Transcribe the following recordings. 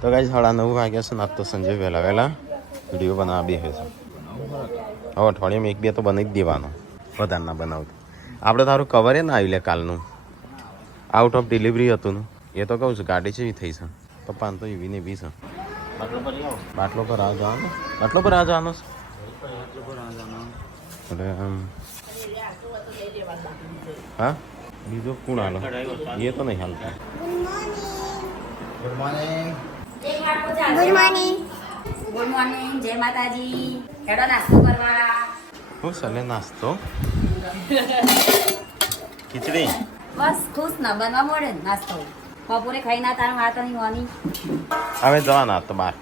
તો ગાઈસ 9:30 વાગ્યા છે. નાસ્તો સંજય વહેલા વિડીયો બનાવવા બેસે છે. હવે અઠવાડિયામાં 1-2 તો બનાવી જ દેવાનો, વધારે ના બનાવતો. આપણે તારું કવર ના આવી લે કાલનું, આઉટ ઓફ ડિલિવરી હતું ને. એ તો કહું છું ગાડી છે એવી થઈ છે. પપ્પાને તો એવી ને એવી છે. બાટલો પર આ જવાનો, બાટલો પર આ જવાનો એટલે હા બીજો કોણ હાલો એ તો નહીં હાલતા. Good morning. Good morning. Good morning. જય માતાજી. હેડો નાસ્તો કરવા. શું ચાલે નાસ્તો? ખીચડી બસ ખુશ ના બનવા મળે ને નાસ્તો. બપોરે ખાઈ ના તારું હાથ નહીં હોવાની. હવે જવાના તો બહાર.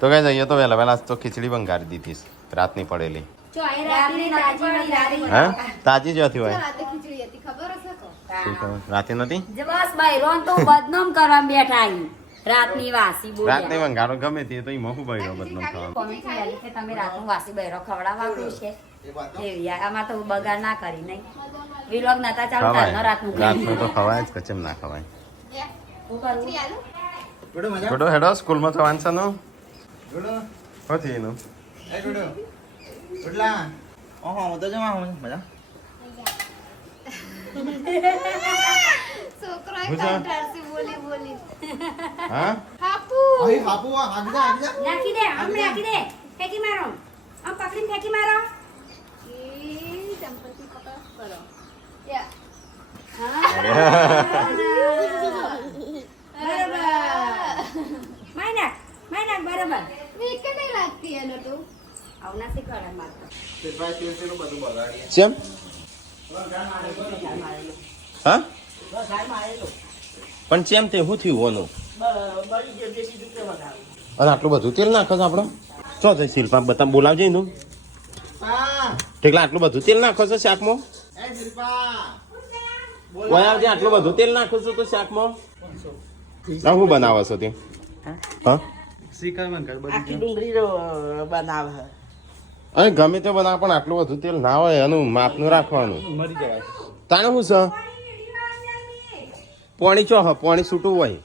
તો કઈ જઈએ તો વહેલા તો ખીચડી બંગાળી દીધી રાતની પડેલી. હા તાજી જ હતી હોય. રાતે નથી બસ ભાઈ રોન તો બદનામ કરવા બેઠા રાતની વાસી બોલ રાતની બંગાળો ગમે તે તો એમાં શું બૈરો બદનામ થવાનું. કે તમે રાતનું વાસી બૈરો ખવડાવવાનું છે એવી આમાં તો બગાડ ના કરી નહીં. વિલોગ નતા ચાલુ તારનો રાતનું રાતનું તો ખવાય જ કચમ ના ખવાય. હું કરું ગુડો હેડો સ્કૂલમાં તો વાંચવાનું હોતી એનું. એ ડુડુ. ઉડલા. ઓહો તો જમા હું મજા. છોકરો હું છે? કંટાળથી બોલી હા હાપુ અહીં હાપુ આગળ. નાખી દે આમ નાખી દે ફેંકી મારો આમ પકડીને ફેંકી મારો ઈ દંપતિ પકડ કરો યા માય નાખ બરાબર વીક નહીં લાગતી એનો તો આવના શીખવાડે મારે બધું બગાડી. ચેમ હા પણ ચેમ તે શું થયું હોનું અને આટલું બધું તેલ નાખો છો આપણો શું થાય શિલ્પા બતા બોલાવજે એનું હા. ઠીકલા આટલું બધું તેલ નાખો છો શાકમાં એ શિલ્પા. બોલાવજે આટલું બધું તેલ નાખો છો તો શાકમાં શું બનાવો છો તે હા આખી ડુંગળી બનાવે છે. અરે ગમે તે બનાવે પણ આટલું બધું તેલ ના હોય એનું માપનું રાખવાનું. તાણે શું છે પોણી ચો હ પોણી છૂટું હોય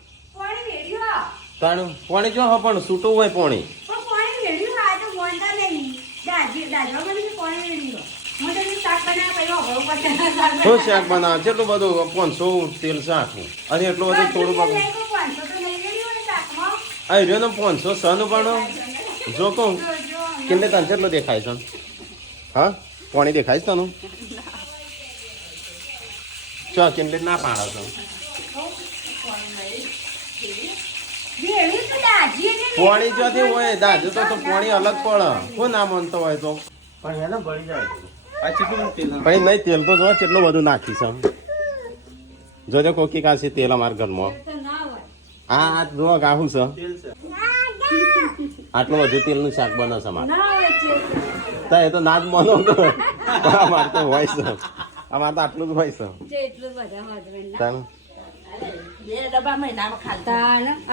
તાણું પોણી ચો હ પણ છૂટું હોય પોણી શું શાક બનાવે જેટલું બધું 500 તેલ શાકનું અને એટલું બધું થોડું બધું રહ્યો 500 સનું પણ જો કહું કેટલે તને કેટલું દેખાય છે હા પોણી દેખાય છે તનું ચો કેટલે ના પાડો છો પોણી જોતી હોય દાજુ તો પોણી અલગ પડે શું ના માનતો હોય તો પણ એને બળી જાય. પાછી કેવું તેલ? પણ નહીં તેલ તો જો કેટલું બધું નાખી છે જોજો કોકી કાશે તેલ અમારા ઘરમાં આ જો ગાહું છે તેલ છે. આટલું બધું તેલનું શાક બને છે અમારે તો એ તો ના જ માનો તો અમારે તો હોય છે અમારે તો આટલું જ હોય છે તાન.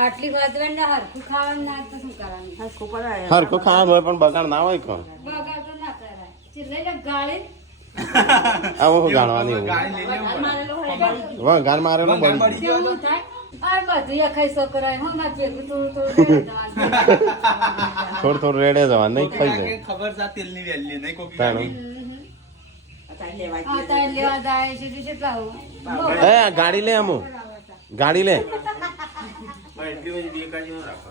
આટલી વાજવાન ના હરખું ખાવાનું ના તો શું કરવાનું હરખું ખાવાનું હોય પણ બગાડ ના હોય કોણ બગાડ તો ના કરાય ચિલ્લાઈ ગાળી આવું શું ગાળવાની એવું ગાડી લઈ લેવું. મારેલો હોય વઘાર મારેલો બળી ગયું. કેવું થાય આ બધું ખાઈ છોકરા હું ના ભેગું થોડું થોડું રેડે જવા નહીં ખાઈ જાય ખબર છે આ તેલની વેલ્યુ નહીં કોકી તાણું. લેવા જાય છે કેટલા એ આ ગાડી લે અમુ ગાડી લે એટલી બધી બેકારી ન રાખો.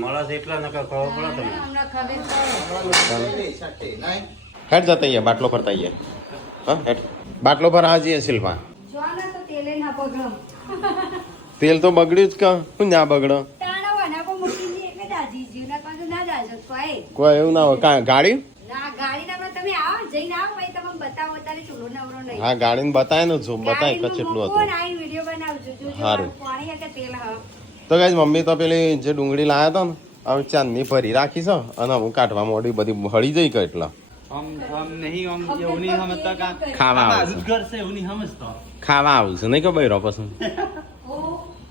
મળે છે એટલા નકર ખબર પડે તમને હમણાં ખબર નહીં. હેડ જતા અહીંયા બાટલો ભરતા અહીંયા હા હેડ બાટલો ભર આ જઈએ શિલ્પા જો ના તો તેલે ના પગડો તેલ તો બગડ્યું જ કા શું ના બગડો તાણા વાના કો મૂકી દે એટલે દાજી જીવના પાસે ના દાજો કોઈ કોઈ એવું ના હોય કાંઈ ગાડી ના ગાડી ના તમે આવો જઈને આવો ભાઈ તમે બતાવો તારે ચૂલો નવરો નહીં હા ગાડીને બતાય ને જો બતાય કે કેટલું હતું આઈ વિડિયો બનાવજો જોજો હારું. પાણી કે તેલ હા તો ગાઈસ મમ્મી તો પેલી જે ડુંગળી લાયા હતા ને હવે ચાંદની ભરી રાખી છે અને હું કાઢવા મોડી બધી હળી જઈ ગઈ એટલે हम नहीं हम એવું નહીં સમજતા કા ખાવા આ આવું છું. રોજગાર છે એવું નહીં સમજતો. ખાવા આવું છું નહીં કે બૈરો પસંદ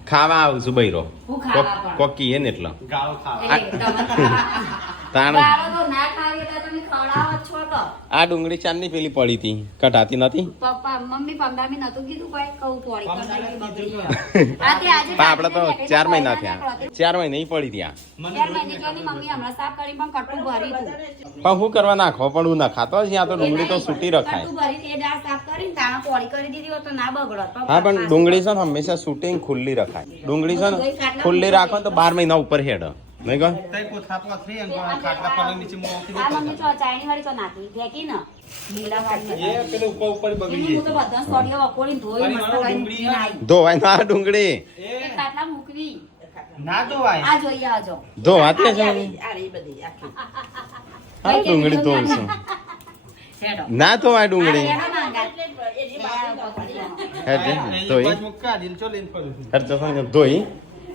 ખાવા આવું છું બૈરો હું ખાવા પણ. કોકી હે ને એટલે ગાવ ખાવા. એ તમે તાણ દાડો તો ના ખાવી તો તમે ખવડાવો જ છો તો. આ ડુંગળી ચાંદની પેલી પડી હતી કટાતી નથી પપ્પા મમ્મી 15 મી નતું કીધું ભાઈ કહું પોળી પણ આપડે તો 4 મહિના થયા 4 મહિના ઈ પડી ત્યાં મમ્મી હમણાં સાફ કરી પણ કટું ભરી તું પણ શું કરવા નાખો પણ હું ના ખાતો જ ત્યાં તો ડુંગળી તો સૂટી રખાય કટું ભરી તે દાળ સાફ કરીને તાણા પોળી કરી દીધી હોત તો ના બગડત. હા પણ ડુંગળી છે ને હંમેશા શૂટિંગ ખુલ્લી રખાય ડુંગળી છે ને ખુલ્લી રાખો ને તો 12 મહિના ઉપર હેડ નહીં કહો તઈ કોથા પાથરી અને ખાટલા પલંગ નીચે મૂકી આ મમ્મી તો ચાઇની વાળી તો નાખી ફેંકી ને લીલા વાળી એ પેલે ઉપર ઉપર બગડી હું તો બધા સોડિયો વકોડીને ધોઈ મસ્ત કરીને આવી. ધોવાય ના ડુંગળી એ ખાટલા મૂકવી ના ધોવાય આ જોઈએ આજો ધોવાતી છે આ બધી આખી હા ડુંગળી ધોવું છું હેડો ના ધોવાય ડુંગળી આ એનો માંગા હેડ દે, ધોઈ બાજ મુક્કા દિલ ચો લઈને ફરું છું હેડ તો ધોઈ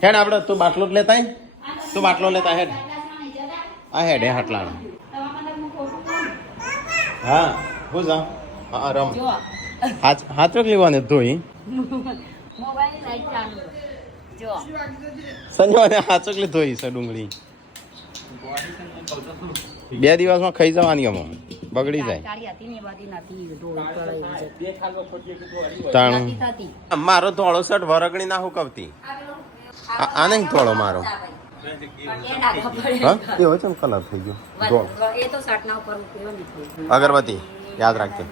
હેડ આપણે તું બાટલો જ લેતા આય. તું બાટલો લેતા હેડ આ હેડ એ હટલાણ હા હું જા હા રમ જો હાથ રખ લેવાને ધોઈ મોબાઈલ લાઈટ ચાલુ જો સંજવાને હાથ ચકલી ધોઈ છે ડુંગળી 2 દિવસમાં ખાઈ જવાની અમે બગડી જાય કાળી હતી ને બધી નથી ધોઈ તળાઈ તાણું નથી થતી. મારો ધોળો શર્ટ વરગણી ના હુકવતી આ નહીં ધોળો મારો એ નાખવા પડે. હા એવો છે ને કલર થઈ ગયો ધોળો એ તો શર્ટના ઉપર મૂક્યો નથી. અગરબત્તી યાદ રાખજો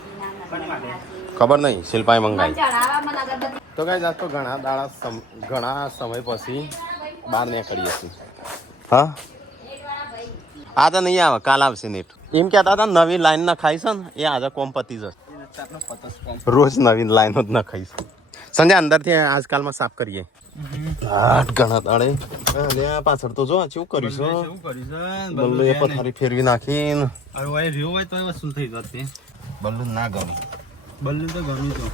ખબર નહીં શિલ્પાએ મંગાવી ચડાવવા મને અગરબત્તી તો કાંઈ જાત તો ઘણા સમય પછી બહાર નીકળીએ છીએ હા આ તો નહીં આવે કાલ આવશે નેટ એમ કહેતા હતા નવી લાઈન ના ખાઈશ ને એ આજે કોમ પતી જશે રોજ નવીન લાઈન જ ના ખાઈશ સંજય અંદરથી આજકાલમાં સાફ કરીએ ઘણા દાડે પાછળ તો જો શું કર્યું છે શું કર્યું છે બલ્લુ એ પથારી ફેરવી નાખીને અરે ભાઈ રહ્યો હોય તો વસૂલ થઈ જશે બલ્લુ ના ગમે બલ્લુ તો ગમી તો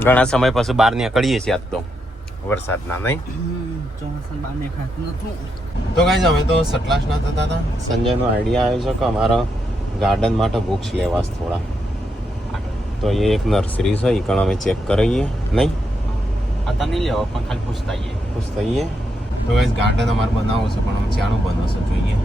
ઘણા સમય પછી બહાર નીકળીએ છીએ આજ તો વરસાદના નહીં ચોમાસા બહાર દેખાતું નતું તો કાંઈ અમે તો સટલાસ ના થતા હતા સંજયનો આઈડિયા આવ્યો છે કે અમારા ગાર્ડન માટે બુક્સ લેવા છે થોડા તો એ એક નર્સરી છે એ પણ અમે ચેક કરાવીએ નહીં आता नहीं लेवा પણ ખાલી પૂછતા આવીએ ખુશ થઈએ તો ગાઈસ ગાર્ડન અમારે બનાવવો છે પણ ચાણું બનશે જોઈએ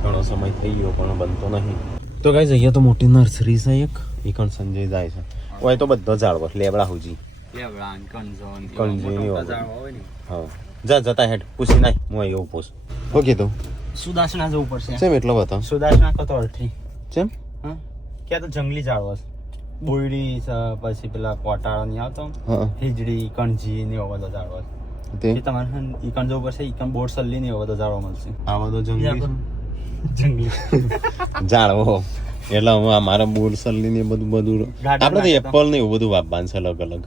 ઘણો સમય થઈ ગયો પણ બનતો નહીં તો ગાઈસ અહીંયા તો મોટી નર્સરી છે એક એ પણ સંજય જાય છે ઓય તો બધો ઝાડવો લેબડા હુજી લેવડા કણઝોન કણઝોન એવા ઝાડવા હોય ને હા જતા હેડ પૂછી નાખ હું એવું પૂછ હો કીધું સુદાસના જવું પડશે ચેમ એટલો બતા સુદાસના કતોરથી ચેમ હા ક્યાં તો જંગલી ઝાડવા છે બોયડી છે પછી પેલા કોટાળો નહીં આવતો હા હિજડી કણજી ને એવા બધા ઝાડવા તે છે તમારે ઈકણ જવું પડશે ઈકણ બોર સલ્લી ને એવા બધા ઝાડવા મળશે આ બધો જંગલી જંગલી ઝાડવો એટલે હું અમારા બોરસલ્લી ને બધું આપણે તો એપલ ને એવું બધું વાપવાનું છે અલગ અલગ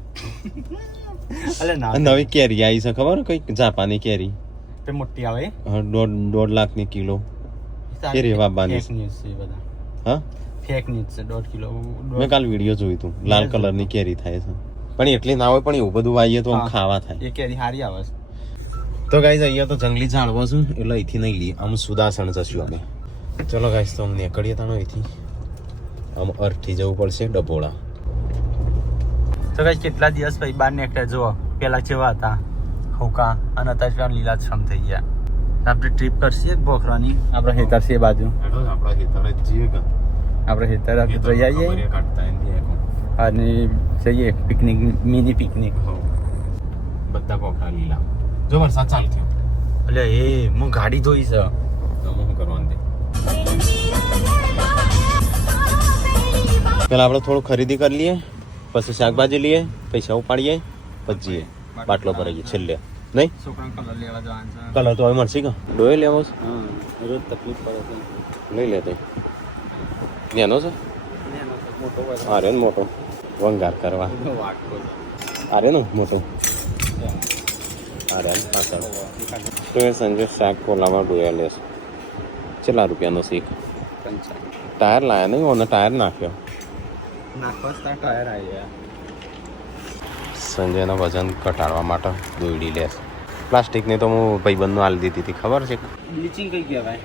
અલે ના નવી કેરી આવી છે ખબર કઈક જાપાની કેરી તે મોટી આવે હા, દોઢ લાખની કિલો કેરી વાપવાની ફેક ન્યૂઝ છે એ બધા હા ફેક ન્યૂઝ છે 1.5 કિલો મેં કાલ વિડીયો જોયું હતું લાલ કલરની કેરી થાય છે પણ એટલી ના હોય પણ એવું બધું વાવીએ તો આમ હા. ખાવા થાય એ કેરી સારી આવે છે તો ગાઈઝ અહીંયા તો જંગલી ઝાડવો છે એટલે અહીંથી નહીં લઈએ આમ સુદાસણ જશું અમે ચલો ગાઈઝ તો અમને નીકળીએ તાનો અહીંથી આમ અરઠી જવું પડશે ડબોળા તો કઈ કેટલા દિવસ પછી બહાર નીકળ્યા જુઓ પેલા કેવા હતા હોકા અને અત્યારે લીલાછમ થઈ ગયા આપણે ટ્રીપ કરશે બોખરાની આપણે હેતર છે એ બાજુ આપણા ખેતર જ જીએ કે આપણે હેતર જઈ આવીએ કાઢતા એની અને જઈએ પિકનિક મિની પિકનિક બધા પોખરા લીલા જો વરસાદ ચાલુ થયો એટલે એ હું ગાડી ધોઈ છે તો શું કરવાનું પેલા આપણે થોડું ખરીદી કરી લઈએ પછી શાકભાજી લઈએ પૈસા ઉપાડીએ પછી જઈએ બાટલો ભરાઈએ છેલ્લે નહીં છોકરાને કલર લેવા જવાનું છે કલર તો હવે મળશે કે ડોય લેવો છે હા રોજ તકલીફ પડે છે લઈ લેતો એનો છે મોટો હોય અરે ને મોટો વંગાર કરવા વાટકો અરે ને મોટો અરે પાછળ તો એ સંજય શાક કોલામાં ડોયા લેશે કેટલા રૂપિયાનો શીખ ટાયર લાયા નહીં ઓને ટાયર નાખ્યો નાખવા ટાયર આવી સંજયના વજન ઘટાડવા માટે દોયડી લેશે પ્લાસ્ટિકની તો હું ભાઈબંધનું આલી દીધી હતી ખબર છે બ્લીચિંગ કઈ કહેવાય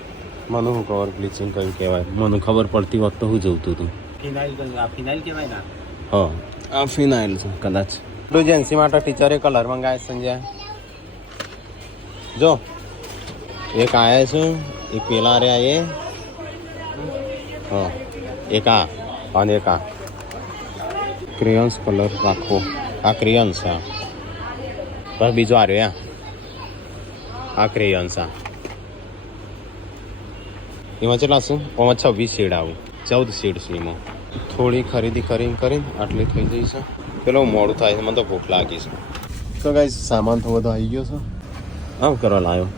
મને શું ખબર બ્લીચિંગ કયું કહેવાય મને ખબર પડતી વખત તો હું જવતું હતું ફિનાઇલ કહેવાય ને હા આ ફિનાઇલ છે કદાચ એજન્સી માટે ટીચરે કલર મંગાવે સંજય જો એક આયા છે એક પેલા રહ્યા એ હા એક આ અને એક આ ક્રેયોન્સ કલર રાખો આ ક્રેયોન્સ હા બસ બીજો આ રહ્યો આ ક્રેયોન્સ આ એમાં કેટલા શું એમાં 26 શેડ આવે 14 શેડ છે એમાં થોડી ખરીદી કરીને આટલી થઈ જઈ છે પેલો મોડું થાય છે મને તો ભૂખ લાગી છે તો ગાઈસ સામાન તો બધો આવી ગયો છે આમ કરવા લાવ્યો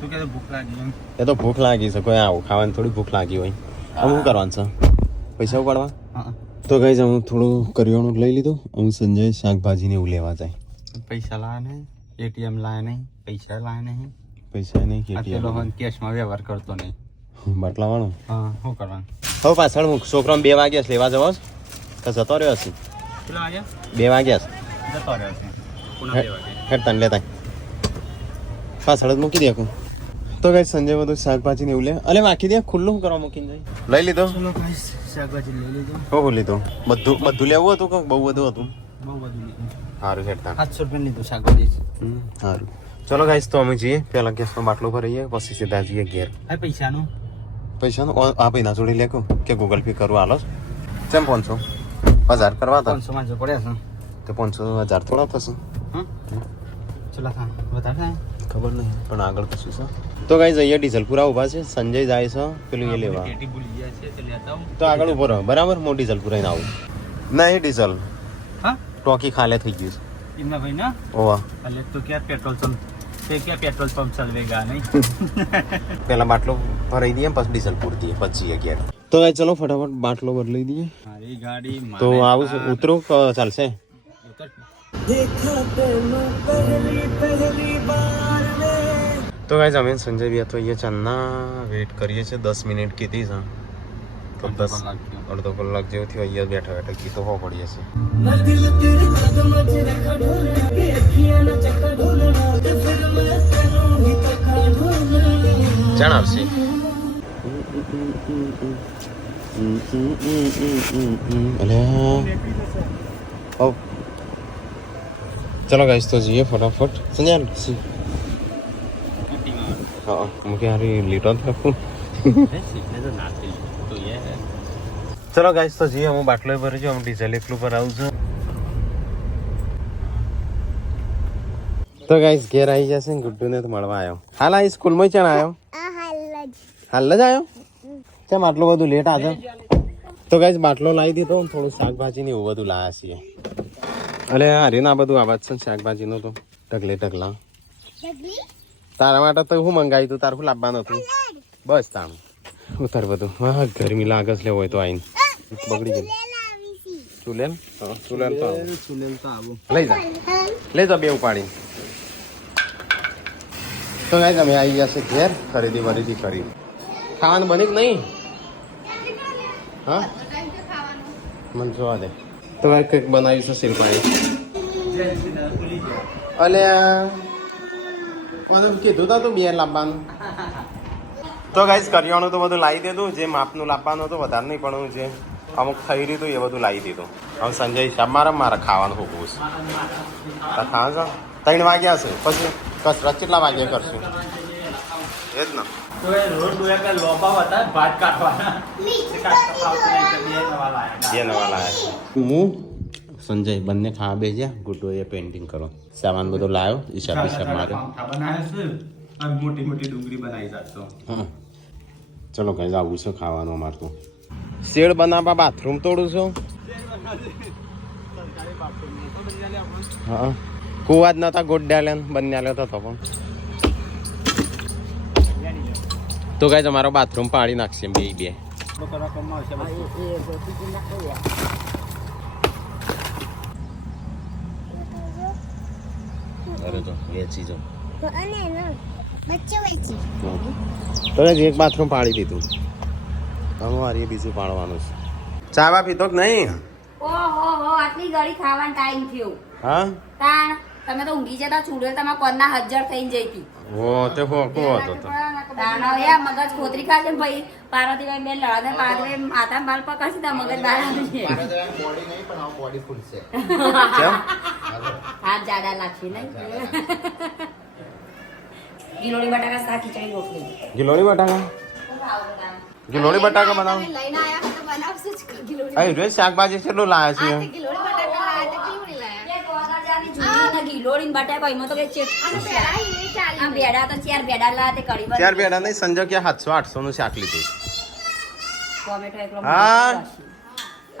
તું કે ભૂખ લાગી એમ એ તો ભૂખ લાગી છે કોઈ આવું ખાવાની થોડી ભૂખ લાગી હોય આમ શું કરવાનું છે પૈસા ઉપાડવા હા તો ગાઈસ હું થોડું કરિયાણું લઈ લીધું હું સંજય શાકભાજીને એવું લેવા જાય પૈસા લાયા નહીં એટીએમ લાયા નહીં પૈસા લાયા નહીં પૈસા નહીં આ પેલો હન કેશમાં વ્યવહાર કરતો નહીં બાટલા વાળો હા શું કરવાનું હવે પાછળ હું છોકરાને 2 વાગ્યા છે લેવા જવા તો જતો રહ્યો હશે પેલો આવ્યા 2 વાગ્યા જતો રહ્યો છે પુનઃ છે 2 વાગે હેડ તને લેતા પાછળ જ મૂકી દે તો ગાઈસ સંજય બધું શાકભાજીને એવું લે અલે વાંકી દે ખુલ્લું કરવા મૂકીને જાય લઈ લીધો ચલો ગાઈસ શાકભાજી લઈ લીધું હો લીધું બધું લેવું હતું કે બહુ બધું હતું બહુ બધું લીધું સારું હેડતા 700 રૂપિયા લીધું શાકભાજી સારું ચલો ગાઈસ તો અમે જઈએ પહેલા ગેસનો બાટલો ભરાઈએ પછી સીધા જઈએ ઘેર આ પૈસાનું પૈસાનું આ ભાઈના જોડે લેકો કે ગૂગલ પે કરવા હાલો કેમ 500 1000 કરવા હતા 500 માં જો પડ્યા છે તો 500 1000 થોડા થશે હા ચલો હા વધારે થાય ખબર નહીં પણ આગળ કશું છે તો ગાઈસ અહીંયા ડીઝલપુરા ઊભા છે સંજય જાય છે પેલું એ લેવા પેટી ભૂલી ગયા છે તો લેતા આવું તો આગળ ઉભો રહો બરાબર હું ડીઝલપુરા આવું નહીં ડીઝલ હા ટોકી ખાલે થઈ ગયું છે इतना भाई ना ઓવા पहले तो क्या पेट्रोल पंप चलवेगा नहीं પહેલા બાટલો ભરાઈ દઈએ પછી ડીઝલ પૂરી દઈએ પછી ઘેર તો ગાઈસ ચલો ફટાફટ બાટલો બદલાઈ દઈએ हमारी गाड़ी તો આવું છે ઉતરો ચાલશે તો ગાઈસ અમે સંજય ભૈયા તો અહીંયા ચાંદના વેટ કરીએ છીએ 10 મિનિટ કીધી છે તો 10 અડધો કલાક જેવું થયું અહીંયા બેઠા ગીતો હો પડીએ છે ચાણ આવશે ચલો ગાઈસ તો જઈએ ફટાફટ સંજય હા મુકે હારી લીટો લખું ચલો ગાઈસ તો જઈએ હું બાટલો ભરી છું ડીઝલ એકલું પર આવું છું તો ગાઈસ ઘેર આવી જશે ને ગુડ્ડુને તો મળવા આવ્યો હાલ આ સ્કૂલમાં ચાણ આવ્યો હાલ જ આવ્યો કેમ આટલું બધું લેટ આજે તો ગાઈસ બાટલો લાવી દીધો થોડું શાકભાજી ને એવું બધું લાયા છીએ અરે હારી ના બધું આવાજ છે શાકભાજીનો તો ઢગલા તારા માટે તો હું મંગાવ્યું તું તારું લાવવાનું હતું બસ તાણું ઉતાર બધું હા ગરમી લાગે છે હોય તો આવીને બગડી ગઈ ચૂલેલ ચૂલેલ તો લઈ જા બે ઉપાડી તો ગાઈસ અમે આવી ગયા છે ઘેર ખરીદી કરી ખાવાનું બની જ નહીં હા મને જોવા દે તો કંઈક બનાવ્યું છે શિલ્પાએ અલે મને કીધું તું બે લાવવાનું તો ગાઈસ કરિયાણું તો બધું લાવી દીધું જે માપનું લાવવાનું હતું વધારે નહીં પણ જે અમુક થઈ રહ્યું હતું એ બધું લાવી દીધું હવે સંજય હિસાબ મારે ખાવાનું હોવું છે ખાવા છે 3 વાગ્યા છે પછી કસરત કેટલા વાગે કરશું એ જ ને तो ये रोड दुआ का लोपा होता है बात काटवाना બે નવા લાયા છે હું સંજય બંને ખાવા બેસ્યા ગુડ્ડુએ પેઇન્ટિંગ કરો સામાન બધો લાવ્યો હિસાબ માર્યો बनाया છે અને મોટી મોટી ડુંગળી બનાવી શકતો હા ચલો કઈ આવું છે ખાવાનું અમારે તો શેડ બનાવવા બાથરૂમ તોડું છું હા કુવા જ નતા ગોડ્યા બન્યા લેતો હતો પણ તો ગાઈસ અમારો બાથરૂમ પાડી નાખશે બે અરે તો વેચી જો તો એક બાથરૂમ પાડી દીધું અમારે બીજું પાડવાનું છે ચાવા પીતો કે નહીં ઓહો હો આટલી ઘડી ખાવાનો ટાઈમ થયો હા તાણ તમે તો ઊંઘી જતા ચૂડેલ તમારા કોના હજ્જર થઈને જઈતી ઓ તે હોકો હતો તો તાણ એ મગજ ખોતરી ખાશે ને ભાઈ પાર્વતીભાઈ બેન લડા પાર્વતી માથા માલ પકડશે તો મગજ બહાર આવી છે બોડી નહીં પણ આ બોડી ફૂલશે કેમ હાથ જાડા લાગશે નહીં ગિલોડી બટાકા શાક ખીચડી રોટલી ગિલોડી બટાકા ગિલોડી બટાકા બનાવો તમે લઈને આયા હો તો બનાવશું જ ગિલોડી. અહીં રોજ શાકભાજી કેટલું લાયા આ છે તે ગિલોડી બટાકા લાયા તો કેવડી લાયા? ગિલોડી બટાકા એમાં તો કે છે અને પેલા એ ચાલી આ બેડા તો ચાર બેડા લાયા તે કઢી ચાર પેડા નહીં સંજય કે 700-800 નું શાક લીધું ટોમેટો એકલો હા.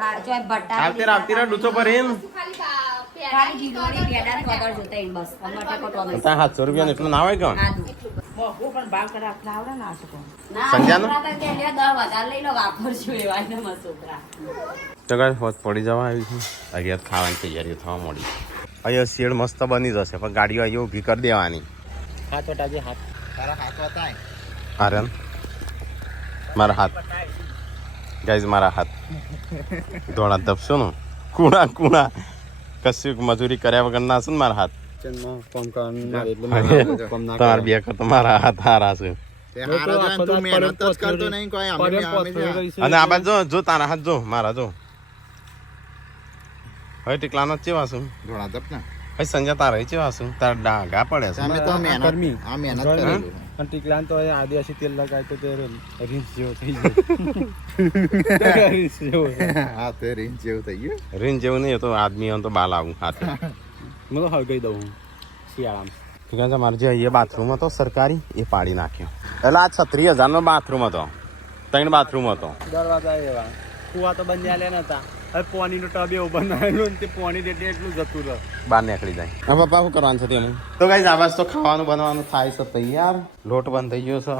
હા જો બટાકા આવતી રા ડૂચો ભરીને ખાલી ખાલી ગિલોડી બેડા ને વગર જોતા એમ બસ બટાકો ટોમેટો ત્યાં 700 રૂપિયા એટલું ના હોય કે આદુ સંજ્ઞાનું? ના, છોકરા તો કે લે 10 વધારે લઈ લો વાપરજો એવા ને મસ્ત છોકરા. તો કાંઈ હોત પડી જવા આવી છે અહીંયા ખાવાની તૈયારીઓ થવા મળી અહીંયા શેડ મસ્ત બની જશે પણ ગાડીઓ અહીંયા ઊભી કરી દેવાની હાથ વટાજે હાથ. તારા હાથ બતાય. આર્યન મારા હાથ ગાઈઝ મારા હાથ ધોળા દબશો ને કુણા કશું મજૂરી કર્યા વગર ના છે ને મારા હાથ કિચનમાં કામ કરવાનું મારે એટલે કામ ના તમારા બે કરતા મારા હાથ હારા છે તે હારો જોઈને તું મહેનત જ કરતો નહીં કોઈ અમે બી જા. અને આ બાજુ જો તારા હાથ જો મારા જો હવે ટીકલાનો જ ચેવા છું ધોળા તપ ને. હવે સંજય તારા ચેવા છું તારા ડાઘા પડે છે અમે તો મહેનત ગરમી. આ મહેનત કરેલું. અને ટીકલાન તો એ આદિવાસી તેલ લગાય તો તે રીંચ જેવો થઈ જાય રીંચ જેવો છે. હા તે રીંચ જેવું થઈ ગયું. રીન જેવું નહીં એ તો આદમી હોય તો બાલ આવું હાથે મેં તો હળગાઈ દઉં હું શિયાળામાં. ઠીક છે મારે જે અહીંયા બાથરૂમ હતો સરકારી એ પાડી નાખ્યો એટલે આ 36,000 નો બાથરૂમ હતો 3 બાથરૂમ હતો દરવાજા એવા કુવા તો બંધ આલ્યા નતા હવે પાણીનો ટબ એવો બનાવેલો ને તે પાણી એટલે એટલું જતું રહે. બહાર નીકળી જાય હા પપ્પા શું કરવાનું છે તેનું તો ગાઈઝ આવાજ તો ખાવાનું બનાવવાનું થાય છે તૈયાર લોટ બંધ થઈ ગયો છે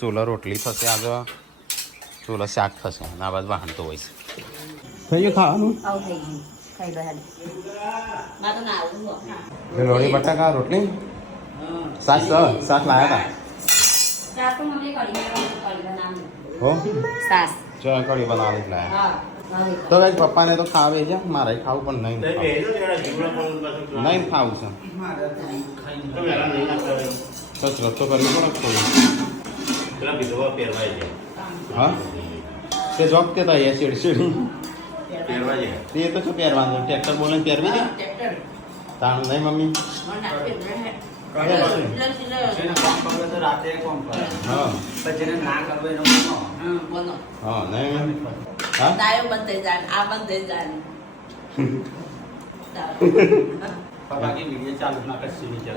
ચૂલો રોટલી થશે આજે ચૂલો શાક થશે અને આવાજ વાહન તો હોય છે થઈ ગયું ખાવાનું આવું થઈ ગયું ખાઈ લો હેડ ના તો ના આવું હો. લોણી બટાકા રોટલી શાક લાયા ચાર તો મમ્મી કઢી નામ હતા હો સાસ જો કઢી બનાવવાની જ લાયા હા હવે તો ગાઈઝ પપ્પાને તો ખાવે છે મારે ખાવું પણ નહીં નહીં ખાવું છે કચરત તો કરવી પડે થોડી હા તે જોબ કે થાય શેડી તે તો શું પહેરવાનું ટ્રેક્ટર બોલે પહેરવી દે તાણ નહીં મમ્મી તો રાતે કોમ કરે હા પછી જેને ના કરવું એનો બોલો હા નહીં હા દાયો બંધ થઈ જાય આ બંધ થઈ જાય બાકી વિડીયો ચાલુ ના કરશે વિચાર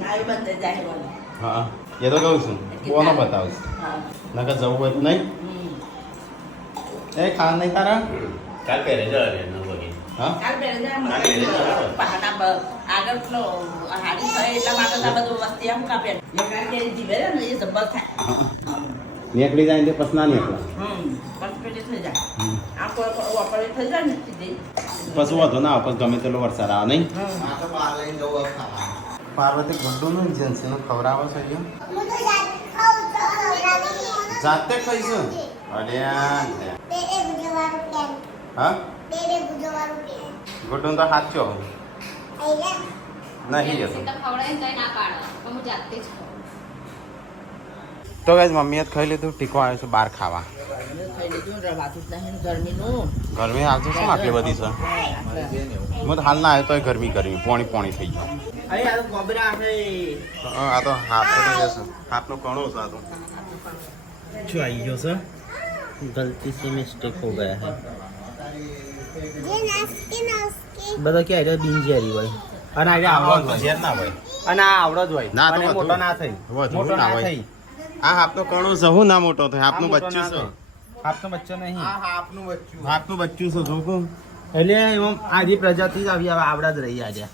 દાયો બંધ થઈ જાય બોલો હા એ તો કહું છું કોનો બતાવું હા નકર જવું હોય તો નહીં એ ખાવા નહીં તારા કાલ પહેરે જવા હા કાલ પહેલા જાય પહાડા આગળ પેલો હાડી થાય એટલા માટે આ બધું વસ્તી આમ કાપે એ કાલ કે જીવે ને એ જબર થાય નીકળી જાય ને તે પછી ના નીકળે કમ્પ્લીટ થઈ જાય આ ઓપરેટ થઈ જાય ને સીધી પછી વધુ ના આવે પછી ગમે તેટલો વરસાદ આવે નહીં આ તો બહાર લઈને જવું હવે ખાવા. પાર્વતી ગુડ્ડુનું એજન્સીનું ખવડાવે છે અહીંયા જાતે ખાઈશું અલ્યા હા ગુડ્ડું તો સાચો નહીં જતો તો ગાઈઝ મમ્મીએ જ ખાઈ લીધું ટીકો આવ્યો છે બહાર ખાવા થઈ લીધું રવાતું જ નહીં ગરમીનું ગરમી આજે શું આટલી બધી છે હું તો હાલ ના આવ્યો તો ગરમી પોણી થઈ ગયો અહીંયા તો ગોબરા છે. આ તો હાથ તો જશે હાથનો કણો છે આ તો શું આવી ગયો છે ગલતી से मिस्टेक हो गया है બધા કે આઈડિયા બિનજેરી હોય અને આઈડિયા આવડો જ હોય ના હોય અને આ આવડો જ હોય ના તો અને વધુ. મોટો ના થઈ વધુ મોટો ના ના હોય. થઈ આ હાથનો કણો છે હું ના મોટો થાય આ હાથનું મોટો બચ્ચું ના છે થાય. હાથનો બચ્ચો નહીં આ હાફનું બચ્ચું. હાથનું બચ્ચું છે જોકો એટલે એમાં આજી પ્રજાતિ જ આવી હવે આવડા જ રહી આજે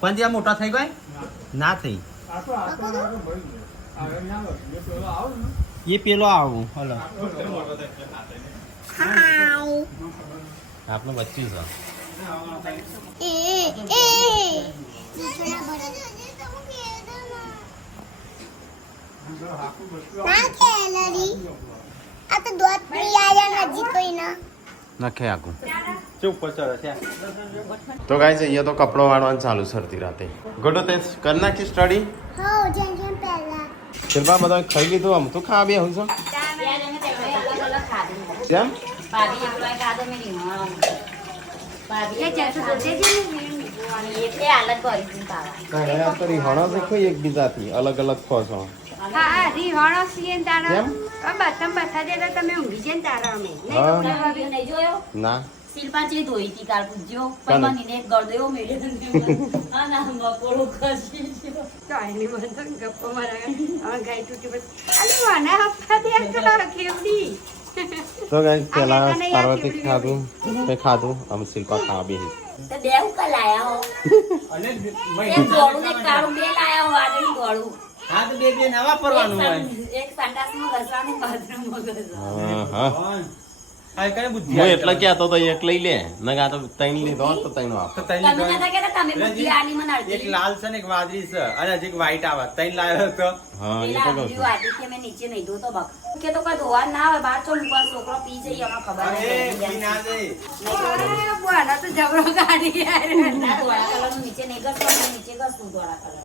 પણ ત્યાં મોટા થઈ ગયા ના થઈ એ પેલો આવું હલો હાથનું બચ્ચું છે નખે આખું ચૂપ પર ચડે છે તો ગાઈસ અહીંયા તો કપડો વાળવાનું ચાલુ છે અડધી રાતે ગોડો તે કરી નાખી સ્ટડી શિલ્પા બધા ખાઈ લીધું આમ તું ખા બે હું છું કેમ એટલે હાલત ભરી પાવા રીહણો દેખો એકબીજાથી અલગ અલગ ખો છો હા રીહણો છીએ ને તારા કેમ? બથમ બથા દેતા તમે ઊંઘી છે ને તારા અમે હા. નહીં જોયો ના શિલ્પા જે ધોઈ હતી કાલ પૂછજો કાલે? પૈમાનીને એક ગળદો મેળ્યો હા ના મકોડું ખસી ગયો. તો એની મને તો ગપ્પો મારા હવે ગાય તૂટી બસ અલી મને હપ્પા દે કેવડી તો ગાઈસ પેલા આ કહેતા નહીં, આ પાર્વતી કેવડી ખાધું મેં ખાધું અમે શિલ્પા ખાવા બેહી તો બે હું કા લાયા હો અને એક ગોળું ને એક કાળું બે લાયા હો વાદળી ગોળું હા તો બે નવા પરવાનું હોય એક સંડાસમાં ઘસવાનું બાથરૂમમાં ઘસવાનું હા આ કઈ બુદ્ધિ હું આવી એટલે તમારી? કહેતો તો એક લઈ લે નક આ તો ત્રણ લીધો હોત તો ત્રણ આપો તો તૈની તમે નતા કહેતા તમે બુદ્ધિ આની મને એક અડધી લાલ છે ને એક વાદળી છે અને હજી એક વ્હાઈટ આવે તૈન લાવ્યો તો હા એ પેલા તો કહું બીજું છું આટી કે મેં નીચે નહીં ધોતો બક કે તો કોઈ ધોવા ના આવે બાર તો મૂકવાનો છોકરો પી જઈએ એમાં ખબર અરે નહીં પી ના જાય બોલા તો જબરો કાઢી યાર ના ધોળા કલરનું નીચે નહીં ઘસવાનું નીચે ઘસવું ધોળા કલર